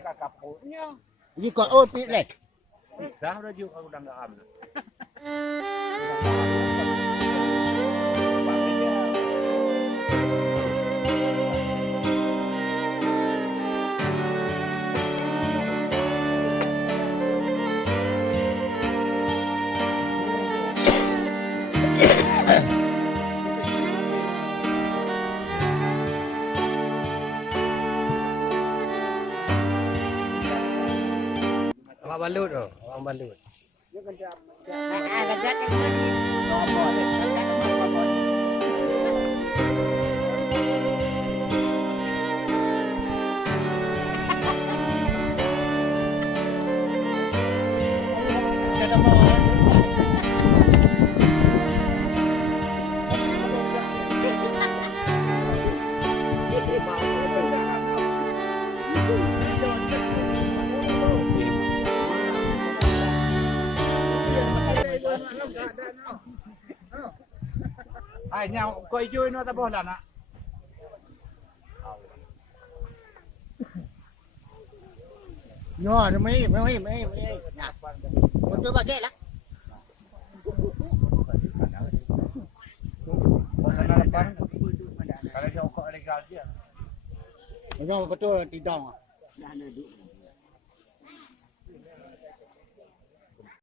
Kakak punya. Ini kau oh pilih. Dah udah juga udah nggak ambil. Orang balut tu, orang balut. Ai nhau coi chơi nó ta bỏ là nè. Nyo nó mấy. Một chỗ bà ghê lắm. Kalau jauh kau legal dia. Nyo có chỗ đi đông à?